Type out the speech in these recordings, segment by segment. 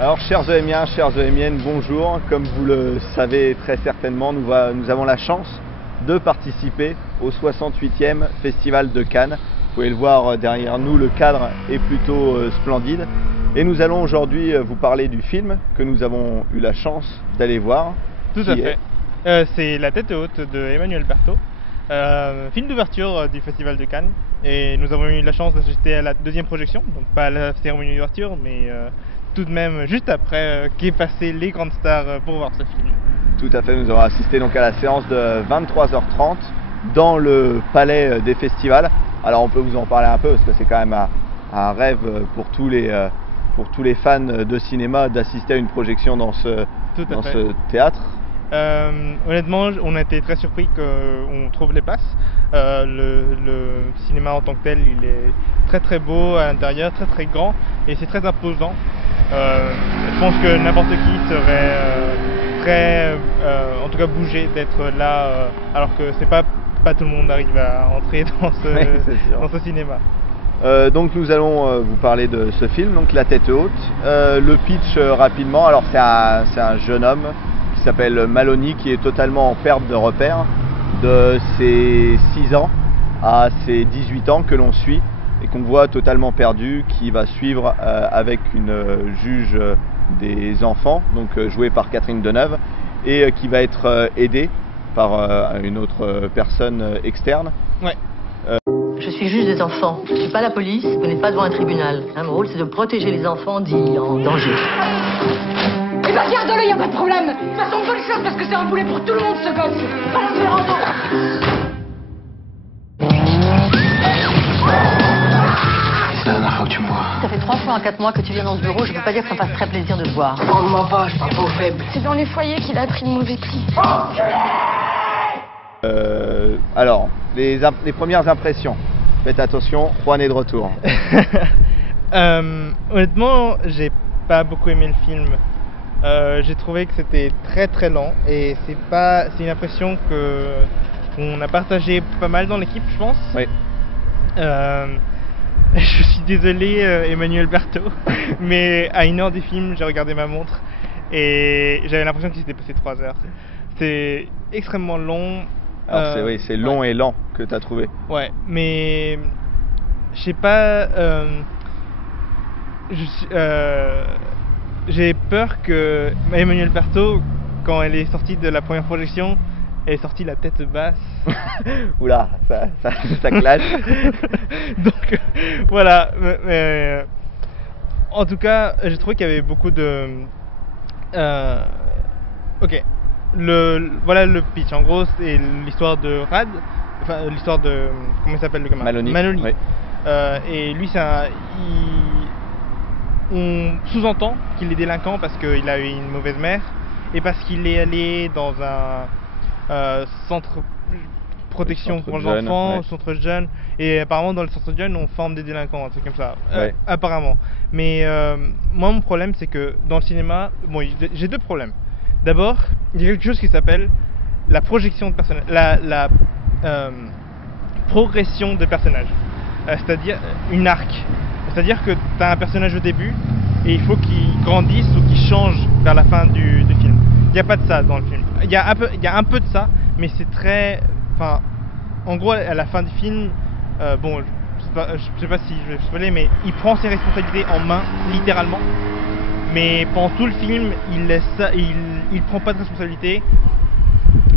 Alors, chers EMiens, chères EMiennes, bonjour. Comme vous le savez très certainement, nous avons la chance de participer au 68e Festival de Cannes. Vous pouvez le voir derrière nous, le cadre est plutôt splendide. Et nous allons aujourd'hui vous parler du film que nous avons eu la chance d'aller voir. Tout à fait. C'est La tête haute de Emmanuel Berthaud, film d'ouverture du Festival de Cannes. Et nous avons eu la chance d'assister à la deuxième projection, donc pas à la cérémonie d'ouverture, mais tout de même juste après qu'est passé les grandes stars pour voir ce film. Tout à fait, nous avons assisté donc à la séance de 23h30 dans le palais des festivals. Alors on peut vous en parler un peu parce que c'est quand même un rêve pour tous les fans de cinéma d'assister à une projection dans ce théâtre. Honnêtement, on a été très surpris qu'on trouve les places. Le cinéma en tant que tel, il est très très beau à l'intérieur, très très grand et c'est très imposant. Je pense que n'importe qui serait très, en tout cas bougé d'être là, alors que c'est pas tout le monde arrive à entrer dans ce cinéma. Donc nous allons vous parler de ce film, donc La tête haute. Le pitch rapidement, alors c'est un jeune homme qui s'appelle Maloney, qui est totalement en perte de repère de ses 6 ans à ses 18 ans que l'on suit et qu'on voit totalement perdu, qui va suivre avec une juge des enfants, donc jouée par Catherine Deneuve, et qui va être aidée par une autre personne externe. Ouais. Je suis juge des enfants, je ne suis pas la police, vous n'êtes pas devant un tribunal. Mon rôle c'est de protéger les enfants dits en danger. Eh ben regarde-le, y a pas de problème. De toute façon, bonne chose parce que c'est un boulet pour tout le monde ce gosse. Pas la faire entendre. C'est la dernière fois que tu me vois. Ça fait 3 fois en 4 mois que tu viens dans ce bureau, je peux pas dire que ça me fasse très plaisir de te voir. Prends-moi pas, je parle pas aux faibles. C'est dans les foyers qu'il a pris le mauvais pli. Alors, les premières impressions. Faites attention, Juan est de retour. Honnêtement, j'ai pas beaucoup aimé le film. J'ai trouvé que c'était très très lent et c'est une impression qu'on a partagé pas mal dans l'équipe, je pense. Oui. Je suis désolé, Emmanuel Berthaud, mais à 1 heure du film, j'ai regardé ma montre et j'avais l'impression qu'il s'était passé 3 heures. C'est extrêmement long. Alors c'est long et lent que tu as trouvé. Ouais, mais je sais pas. J'ai peur que Emmanuel Berthaud, quand elle est sortie de la première projection, elle est sortie la tête basse. Oula, ça clash. Donc voilà. En tout cas, j'ai trouvé qu'il y avait beaucoup de. Ok. Voilà le pitch. En gros, c'est l'histoire de Rad. Enfin, l'histoire de. Comment il s'appelle le gamin ? Maloney. Oui. Et lui, on sous-entend qu'il est délinquant parce qu'il a eu une mauvaise mère et parce qu'il est allé dans un centre protection pour les enfants, ouais. Centre jeune, et apparemment dans le centre jeune on forme des délinquants, un truc comme ça, ouais. Apparemment. Mais moi mon problème c'est que dans le cinéma, bon, j'ai 2 problèmes. D'abord, il y a quelque chose qui s'appelle la projection de personnages, la progression de personnages, c'est-à-dire une arc. C'est-à-dire que tu as un personnage au début et il faut qu'il grandisse ou qu'il change vers la fin du film. Il n'y a pas de ça dans le film. Il y a un peu de ça, mais c'est très... Enfin, en gros, à la fin du film, bon, je sais pas si je vais spoiler, mais il prend ses responsabilités en main, littéralement. Mais pendant tout le film, il prend pas de responsabilité.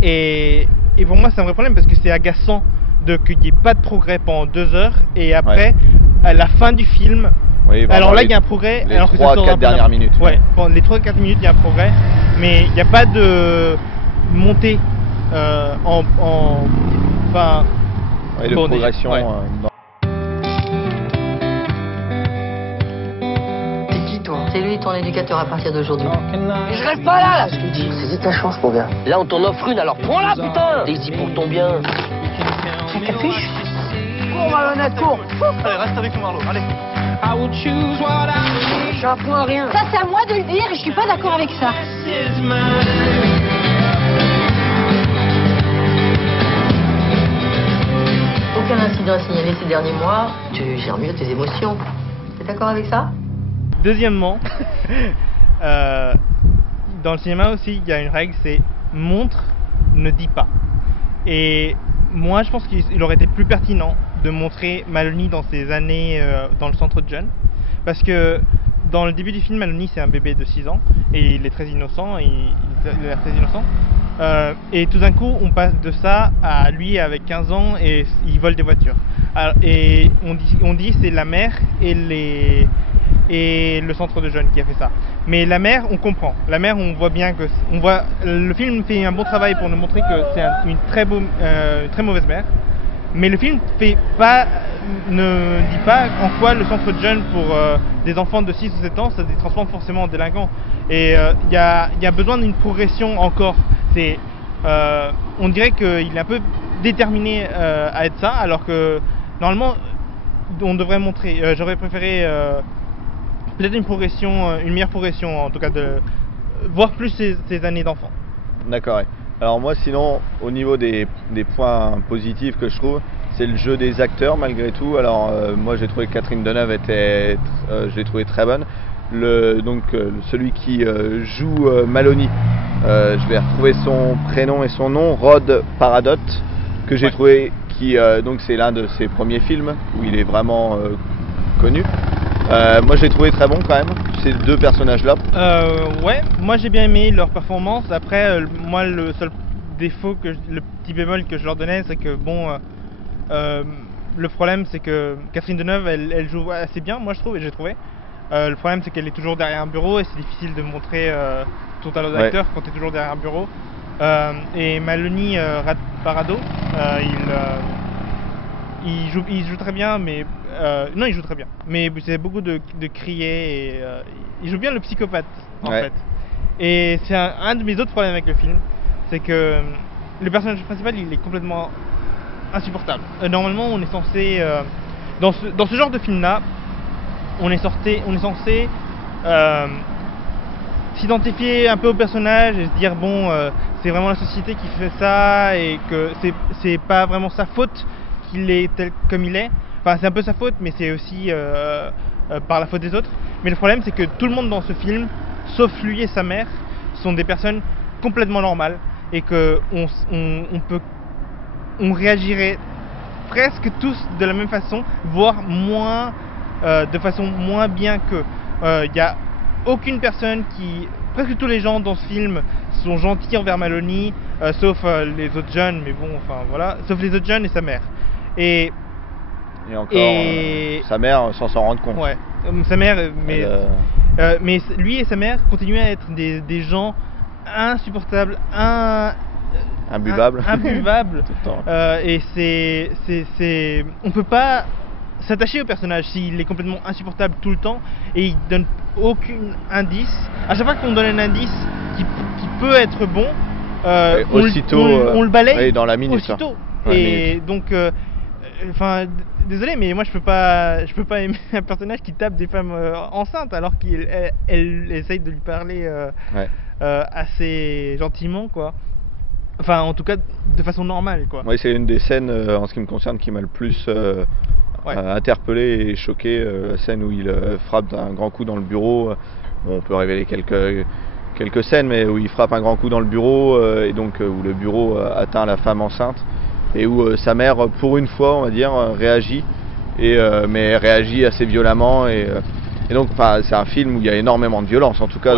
Et pour moi, c'est un vrai problème parce que c'est agaçant qu'il n'y ait pas de progrès pendant 2 heures et après... À la fin du film, oui, alors là il y a un progrès. Les 3-4 dernières minutes. Ouais, pendant les 3-4 minutes il y a un progrès, mais il n'y a pas de montée de progression. Ouais. C'est qui toi ? C'est lui ton éducateur à partir d'aujourd'hui. Mais je reste pas là, je te dis. Saisis ta chance, mon gars. Là, on t'en offre une, alors prends-la, putain! T'es ici pour ton bien. Un capuche ? Cours, Malhonnête, cours! Allez, reste avec nous, Marlo, allez. Je suis un point à rien. Ça, c'est à moi de le dire et je suis pas d'accord avec ça. Aucun incident signalé ces derniers mois, tu gères mieux tes émotions. T'es d'accord avec ça ? Deuxièmement, dans le cinéma aussi, il y a une règle, c'est montre, ne dis pas. Et moi, je pense qu'il aurait été plus pertinent de montrer Maloney dans ses années dans le centre de jeunes, parce que dans le début du film, Maloney c'est un bébé de 6 ans et il est très innocent, il a l'air très innocent. Et tout d'un coup, on passe de ça à lui avec 15 ans et il vole des voitures. Alors, et on dit c'est la mère et le centre de jeunes qui a fait ça. Mais la mère, on comprend. La mère, on voit bien que le film fait un bon travail pour nous montrer que c'est une très mauvaise mère. Mais le film ne dit pas en quoi le centre de jeunes pour des enfants de 6 ou 7 ans, ça les transforme forcément en délinquants. Et il y a besoin d'une progression encore. On dirait qu'il est un peu déterminé à être ça, alors que normalement on devrait montrer. J'aurais préféré peut-être une meilleure progression, en tout cas de voir plus ces années d'enfant. D'accord. Ouais. Alors moi sinon au niveau des points positifs que je trouve, c'est le jeu des acteurs malgré tout. Alors moi j'ai trouvé que Catherine Deneuve je l'ai trouvé très bonne. Celui qui joue Maloney, je vais retrouver son prénom et son nom, Rod Paradot, que j'ai trouvé, donc c'est l'un de ses premiers films où il est vraiment connu. Moi je l'ai trouvé très bon quand même, ces deux personnages-là. Ouais, moi j'ai bien aimé leur performance. Après, moi le seul défaut, le petit bémol que je leur donnais, c'est que le problème c'est que Catherine Deneuve, elle joue assez bien, moi je trouve, et j'ai trouvé. Le problème c'est qu'elle est toujours derrière un bureau et c'est difficile de montrer ton talent d'acteur quand tu es toujours derrière un bureau. Et Maloney Parado, il joue très bien, mais non, il joue très bien, mais c'est beaucoup de crier et il joue bien le psychopathe en fait. Et c'est un de mes autres problèmes avec le film, c'est que le personnage principal il est complètement insupportable. Normalement on est censé dans ce genre de film là, on est censé s'identifier un peu au personnage et se dire bon c'est vraiment la société qui fait ça et que c'est pas vraiment sa faute qu'il est tel comme il est. Enfin c'est un peu sa faute, mais c'est aussi par la faute des autres. Mais le problème c'est que tout le monde dans ce film, sauf lui et sa mère, sont des personnes complètement normales et que on réagirait presque tous de la même façon, voire de façon moins bien qu'eux. Il n'y a aucune personne presque tous les gens dans ce film sont gentils envers Maloney, sauf les autres jeunes, mais bon, enfin voilà, sauf les autres jeunes et sa mère. Et encore, sa mère sans s'en rendre compte. Ouais, sa mère, mais lui et sa mère continuent à être des gens insupportables, imbuvables. Et on peut pas s'attacher au personnage s'il est complètement insupportable tout le temps et il donne aucun indice. À chaque fois qu'on donne un indice qui peut être bon, on le balaye dans la minute, aussitôt. Et donc enfin désolé, mais moi je peux pas aimer un personnage qui tape des femmes enceintes alors qu'elle essaye de lui parler assez gentiment, quoi. Enfin en tout cas de façon normale, quoi. Oui, c'est une des scènes en ce qui me concerne qui m'a le plus interpellé et choqué, la scène où il frappe d'un grand coup dans le bureau. Bon, on peut révéler quelques scènes, mais où il frappe un grand coup dans le bureau et donc où le bureau atteint la femme enceinte et où sa mère, pour une fois, on va dire, réagit, mais réagit assez violemment et donc c'est un film où il y a énormément de violence, en tout cas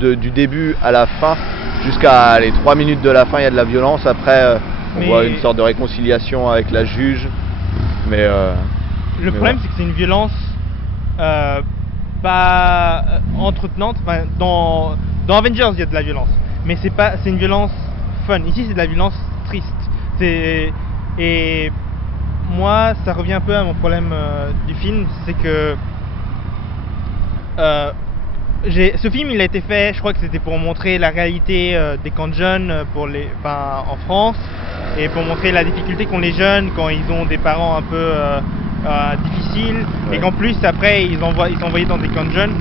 du début à la fin, jusqu'à les 3 minutes de la fin il y a de la violence. Après on voit une sorte de réconciliation avec la juge, mais le problème c'est que c'est une violence pas entretenante. Enfin, dans Avengers il y a de la violence, mais c'est une violence fun. Ici c'est de la violence triste. Et moi ça revient un peu à mon problème du film, c'est que ce film il a été fait, je crois que c'était pour montrer la réalité des camps de jeunes en France, et pour montrer la difficulté qu'ont les jeunes quand ils ont des parents un peu difficiles, et qu'en plus après ils sont envoyés dans des camps de jeunes.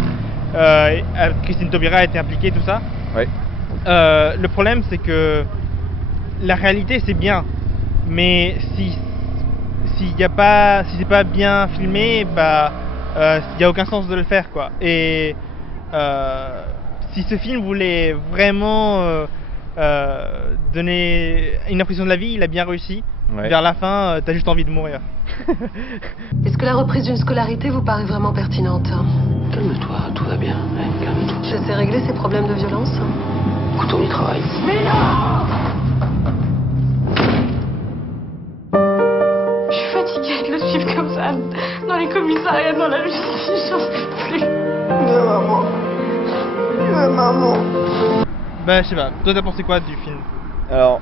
Christine Taubira a été impliquée, tout ça. Le problème c'est que la réalité c'est bien, mais si c'est pas bien filmé, il n'y a aucun sens de le faire, quoi. Et si ce film voulait vraiment donner une impression de la vie, il a bien réussi. Ouais. Vers la fin, t'as juste envie de mourir. Est-ce que la reprise d'une scolarité vous paraît vraiment pertinente? Calme-toi, tout va bien. Ouais, calme-toi. Je sais régler ces problèmes de violence. Écoute, on y travaille. Je suis fatiguée de le suivre comme ça, dans les commissariats, dans la justice, j'en peux plus. Bah je sais pas, toi t'as pensé quoi du film? Alors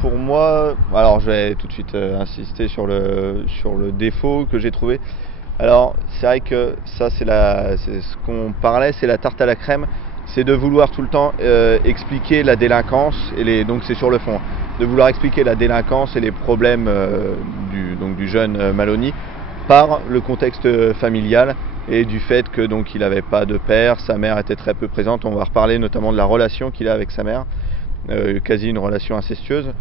pour moi, alors je vais tout de suite insister sur le défaut que j'ai trouvé. Alors c'est vrai que ça c'est ce qu'on parlait, c'est la tarte à la crème, c'est de vouloir tout le temps expliquer la délinquance donc c'est sur le fond, de vouloir expliquer la délinquance et les problèmes du jeune Maloney par le contexte familial et du fait que donc il n'avait pas de père, sa mère était très peu présente. On va reparler notamment de la relation qu'il a avec sa mère, quasi une relation incestueuse.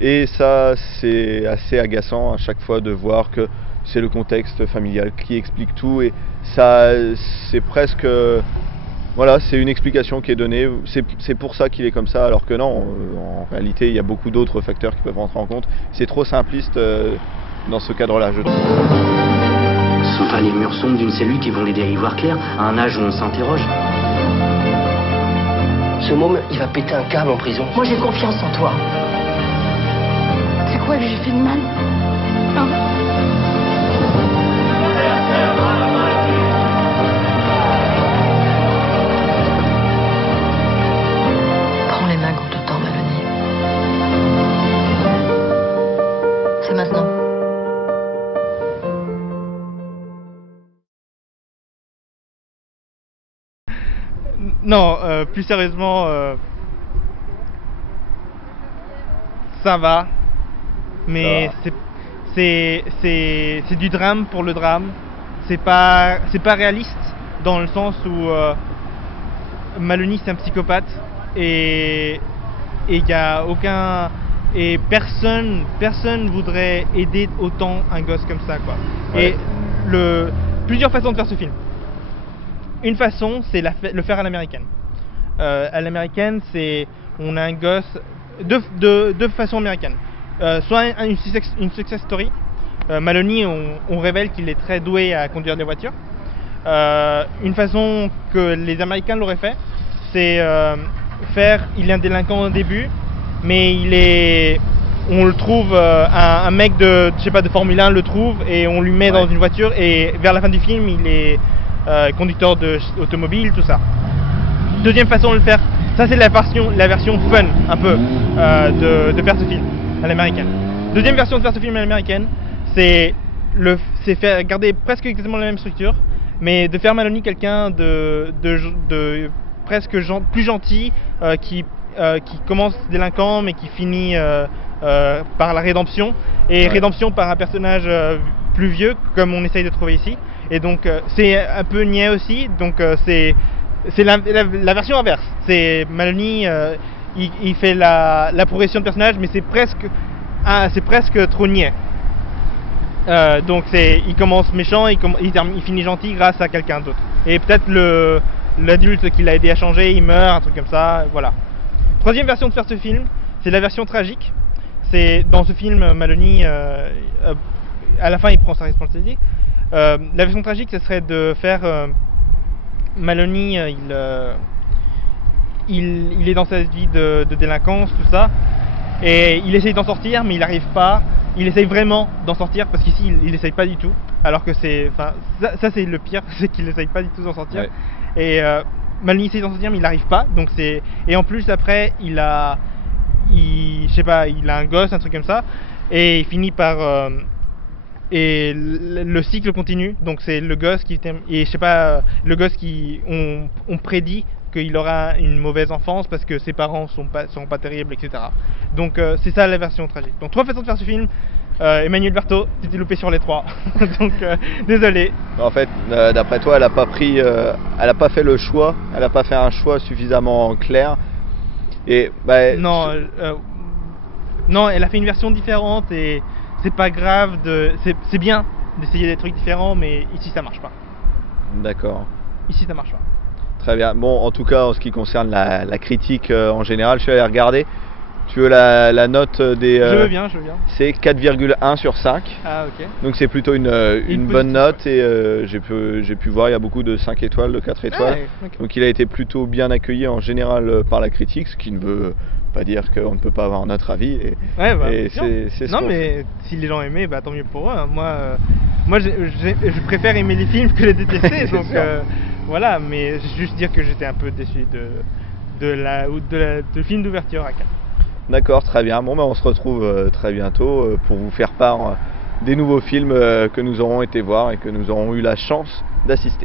Et ça c'est assez agaçant à chaque fois de voir que c'est le contexte familial qui explique tout, et ça c'est presque voilà, c'est une explication qui est donnée, c'est pour ça qu'il est comme ça, alors que non, en réalité il y a beaucoup d'autres facteurs qui peuvent rentrer en compte. C'est trop simpliste dans ce cadre-là, je trouve. Ce sont pas les murs sombres d'une cellule qui vont l'aider à y voir clair, à un âge où on s'interroge. Ce môme, il va péter un câble en prison. Moi, j'ai confiance en toi. C'est quoi que j'ai fait de mal? Hein? Prends les mains contre le temps, Maloney. C'est maintenant. Non, plus sérieusement, ça va, mais c'est du drame pour le drame. C'est pas réaliste dans le sens où Maloney c'est un psychopathe et il y a aucun et personne voudrait aider autant un gosse comme ça, quoi. Ouais. Et plusieurs façons de faire ce film. Une façon, c'est le faire à l'américaine. À l'américaine, on a un gosse de façon américaine. Soit une success story. Maloney, on révèle qu'il est très doué à conduire des voitures. Une façon que les Américains l'auraient fait, c'est il est un délinquant au début, mais on le trouve, un mec de Formule 1 le trouve et on lui met dans une voiture, et vers la fin du film, il est conducteur automobile, tout ça. Deuxième façon de le faire, ça c'est la version fun un peu de faire ce film à l'américaine. Deuxième version de faire ce film à l'américaine, c'est faire garder presque exactement la même structure, mais de faire Maloney quelqu'un de presque plus gentil, qui commence délinquant mais qui finit par la rédemption, et rédemption par un personnage plus vieux comme on essaye de trouver ici. Et donc c'est un peu niais aussi, donc c'est la version inverse. C'est Maloney, il fait la progression de personnage, mais c'est presque trop niais. Donc il commence méchant, il finit gentil grâce à quelqu'un d'autre. Et peut-être l'adulte qui l'a aidé à changer, il meurt, un truc comme ça, voilà. Troisième version de faire ce film, c'est la version tragique. C'est dans ce film, Maloney, à la fin il prend sa responsabilité. La version tragique, ce serait de faire Maloney, il est dans sa vie de délinquance, tout ça, et il essaye d'en sortir, mais il n'arrive pas. Il essaye vraiment d'en sortir, parce qu'ici il essaye pas du tout, alors que ça c'est le pire, c'est qu'il essaye pas du tout d'en sortir. Ouais. Et Maloney essaye d'en sortir, mais il n'arrive pas. Donc et en plus après il a un gosse, un truc comme ça, et il finit par et le cycle continue. Donc c'est le gosse le gosse qui on prédit qu'il aura une mauvaise enfance parce que ses parents seront pas terribles, etc. Donc c'est ça la version tragique. Donc 3 façons de faire ce film. Emmanuel Berthaud, tu t'es loupé sur les 3. Donc désolé. En fait, d'après toi, elle a pas fait le choix, elle a pas fait un choix suffisamment clair. Et non, non, elle a fait une version différente, et c'est pas grave, c'est bien d'essayer des trucs différents, mais ici ça marche pas. D'accord. Ici ça marche pas. Très bien. Bon, en tout cas, en ce qui concerne la critique en général, je suis allé regarder. Tu veux la note des... Je veux bien. C'est 4,1 sur 5. Ah, ok. Donc c'est plutôt une bonne note et j'ai pu voir, il y a beaucoup de 5 étoiles, de 4 étoiles. Ouais, okay. Donc il a été plutôt bien accueilli en général par la critique, ce qui ne veut pas dire qu'on ne peut pas avoir notre avis. Et c'est non, mais si les gens aimaient, tant mieux pour eux. Hein. Moi je préfère aimer les films que les détester. Donc voilà, mais juste dire que j'étais un peu déçu de film d'ouverture à Cannes. D'accord, très bien. Bon, on se retrouve très bientôt pour vous faire part des nouveaux films que nous aurons été voir et que nous aurons eu la chance d'assister.